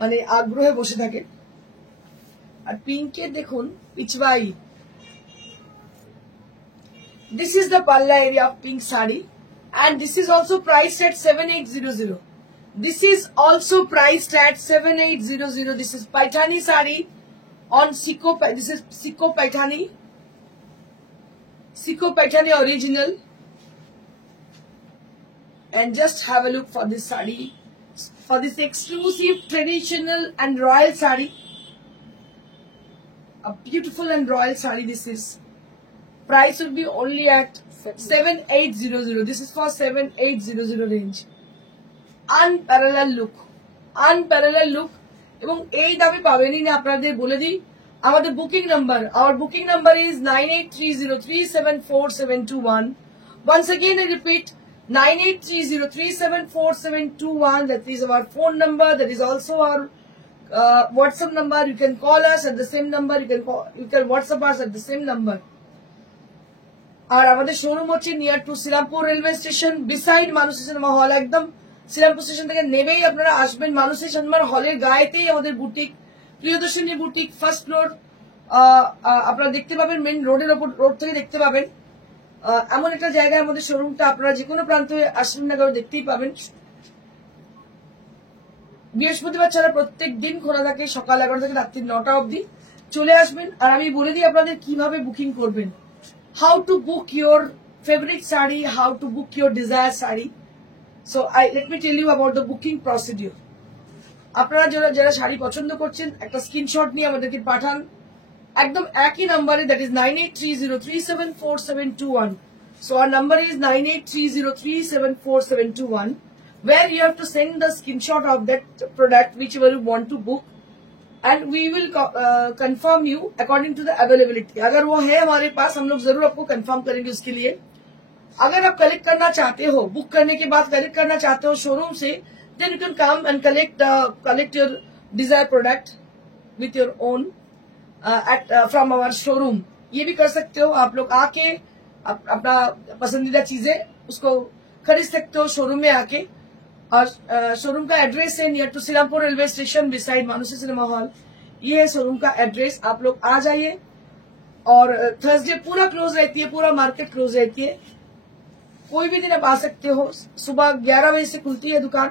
মানে আগ্রহে বসে থাকে। আর পিঙ্কের দেখুন পিচবাই। This is the palla area of pink sari, and this is also priced at 7800. This is also priced at 7800. This is Paithani sari on Siko. This is Siko Paithani. Siko Paithani original. And just have a look for this sari, for this exclusive traditional and royal sari. A beautiful and royal sari this is. Price will be only at 7800. This is for 7800 range. Unparalleled look, unparalleled look। এবং এই দামে পাবেনই না। আপনাদের বলে দিই আমাদের booking number, our booking number is 9830374721। Once again I repeat, 9830374721. That is our phone number, that is also our WhatsApp number. You can call us at the same number, you can WhatsApp us at the same number. আর আমাদের showroom হচ্ছে near to Serampore railway station, beside মানুষের cinema hall. একদম Serampore station থেকে নেমেই আপনারা আসবেন মানুষের সিনেমা হলের গায়েতেই আমাদের boutique, Priyadarshini boutique, first floor. আপনারা দেখতে পাবেন মেন রোডের ওপর, রোড থেকে দেখতে পাবেন। এমন একটা জায়গায় আমাদের শোরুমটা, আপনারা যে কোনো প্রান্তে আসবেন না কেন দেখতেই পাবেন। বৃহস্পতিবার ছাড়া প্রত্যেক দিন খোলা থাকে, সকাল 11 থেকে রাত্রি 9টা অবধি। চলে আসবেন। আর আমি বলে দিই আপনাদের কিভাবে বুকিং করবেন, how to book your favorite sari, how to book your desired sari. So let me tell you about the booking procedure. আপনারা যারা যারা শাড়ি পছন্দ করছেন একটা স্ক্রিনশট নিয়ে আমাদেরকে পাঠান একদম একই নাম্বারে, that is 9830374721. So our number is 9830374721, where you have to send the screenshot of that product whichever you want to book, and we will confirm you according to the availability. अगर वो है हमारे पास हम लोग जरूर आपको कंफर्म करेंगे उसके लिए. अगर आप कलेक्ट करना चाहते हो, बुक करने के बाद कलेक्ट करना चाहते हो शोरूम से, then you can come and collect your desired product with your own from our showroom. ये भी कर सकते हो आप लोग, आके अपना पसंदीदा चीजें उसको खरीद सकते हो शोरूम में आके. और शोरूम का एड्रेस है near to Serampore railway station beside Manushi cinema hall. ये है शोरूम का एड्रेस. आप लोग आ जाइए. और थर्सडे पूरा क्लोज रहती है, पूरा मार्केट क्लोज रहती है. कोई भी दिन आप आ सकते हो. सुबह 11 बजे से खुलती है दुकान,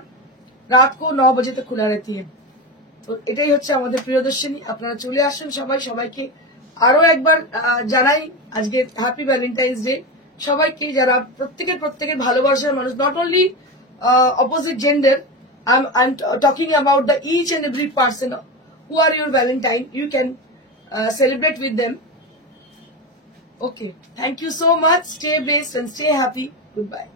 রাত को 9 बजे तक खुला रहती है. তো এটাই হচ্ছে আমাদের প্রিয়দর্শিনী. আপনারা চলে আসুন সবাই. সবাইকে আরো একবার জানাই আজকে হ্যাপি ভ্যালেন্টাইন্স ডে সবাইকে, যারা প্রত্যেকের ভালোবাসার মানুষ, not only opposite gender, I am talking about the each and every person who are your valentine. You can celebrate with them. Okay, thank you so much. Stay blessed and stay happy. Goodbye.